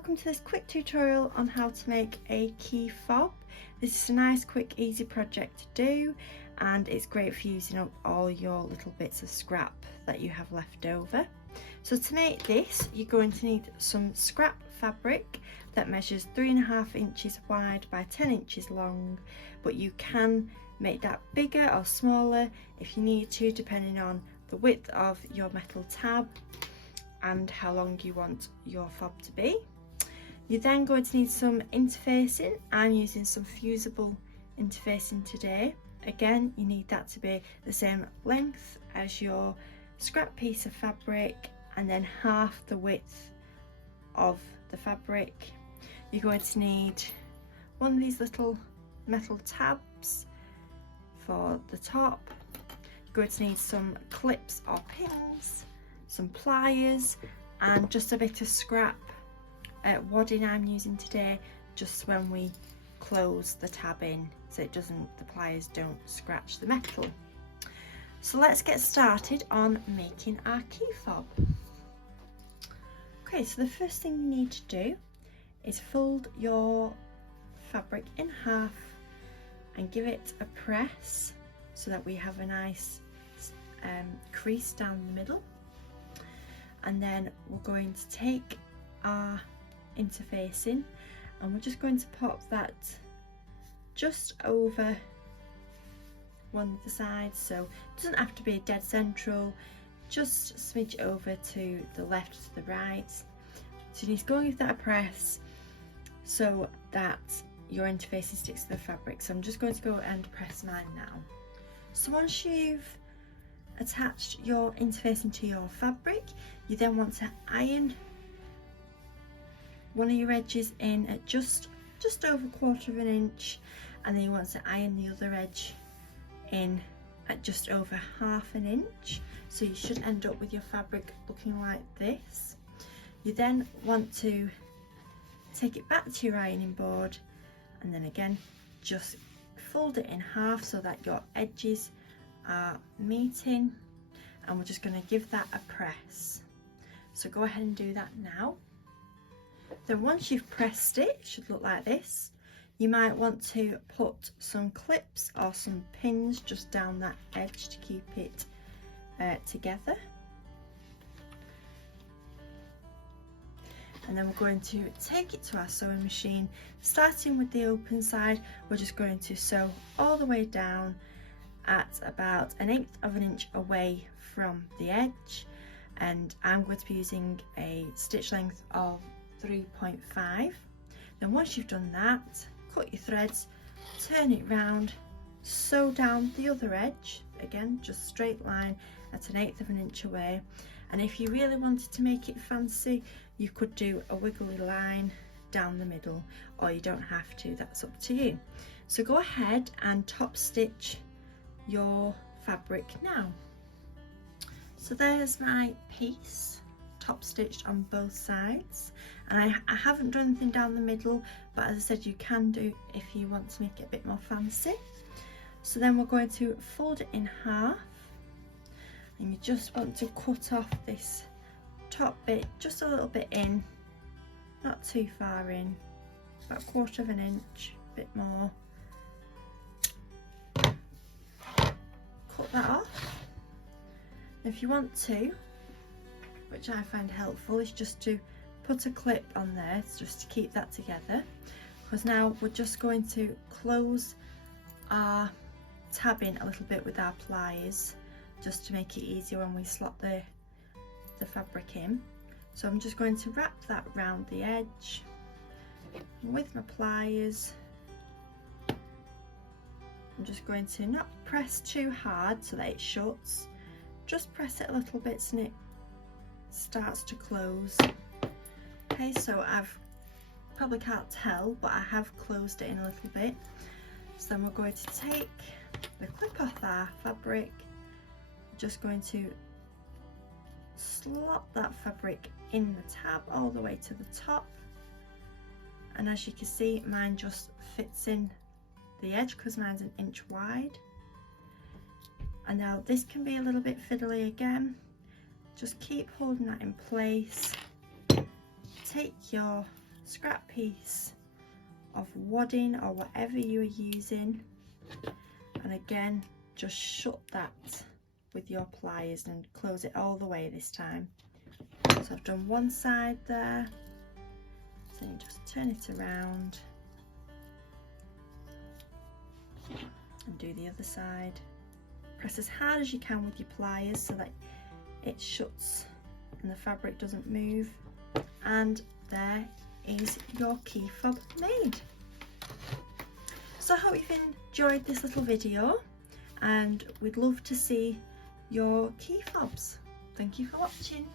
welcome to this quick tutorial on how to make a key fob. This is a nice, quick, easy project to do, and it's great for using up all your little bits of scrap that you have left over. So to make this, you're going to need some scrap fabric that measures 3.5 inches wide by 10 inches long, but you can make that bigger or smaller if you need to, depending on the width of your metal tab and how long you want your fob to be. You're then going to need some interfacing. I'm using some fusible interfacing today. Again, you need that to be the same length as your scrap piece of fabric and then half the width of the fabric. You're going to need one of these little metal tabs for the top. You're going to need some clips or pins, some pliers, and just a bit of scrap wadding I'm using today, just when we close the tab in, so the pliers don't scratch the metal. So let's get started on making our key fob. Okay, so the first thing you need to do is fold your fabric in half and give it a press so that we have a nice crease down the middle. And then we're going to take our interfacing and we're just going to pop that just over one of the sides, so it doesn't have to be dead central, just smidge over to the left, to the right. So you need to go and give that a press so that your interfacing sticks to the fabric. So I'm just going to go and press mine now. So once you've attached your interfacing to your fabric, you then want to iron one of your edges in at just over 1/4 inch, and then you want to iron the other edge in at just over 1/2 inch. So you should end up with your fabric looking like this. You then want to take it back to your ironing board and then again just fold it in half so that your edges are meeting, and we're just going to give that a press. So go ahead and do that now. Then once you've pressed it, it should look like this. You might want to put some clips or some pins just down that edge to keep it together. And then we're going to take it to our sewing machine. Starting with the open side, we're just going to sew all the way down at about 1/8 inch away from the edge, and I'm going to be using a stitch length of 3.5. Then once you've done that, cut your threads, turn it round, sew down the other edge, again just straight line at 1/8 inch away. And if you really wanted to make it fancy, you could do a wiggly line down the middle, or you don't have to, that's up to you. So go ahead and top stitch your fabric now. So there's my piece, top stitched on both sides, and I haven't done anything down the middle, but as I said, you can do if you want to make it a bit more fancy. So then we're going to fold it in half, and you just want to cut off this top bit just a little bit in, not too far in, about 1/4 inch, a bit more. Cut that off. If you want to, which I find helpful, is just to put a clip on there just to keep that together, because now we're just going to close our tab in a little bit with our pliers just to make it easier when we slot the fabric in. So I'm just going to wrap that round the edge with my pliers. I'm just going to not press too hard so that it shuts, just press it a little bit so it starts to close. Okay, so I've probably can't tell, but I have closed it in a little bit. So then we're going to take the clip off our fabric, just going to slot that fabric in the tab all the way to the top, and as you can see, mine just fits in the edge because mine's 1 inch wide. And now this can be a little bit fiddly again, just keep holding that in place. Take your scrap piece of wadding or whatever you are using, and again just shut that with your pliers and close it all the way this time. So I've done one side there, so you just turn it around and do the other side. Press as hard as you can with your pliers so that it shuts and the fabric doesn't move, and there is your key fob made. So I hope you've enjoyed this little video, and we'd love to see your key fobs. Thank you for watching.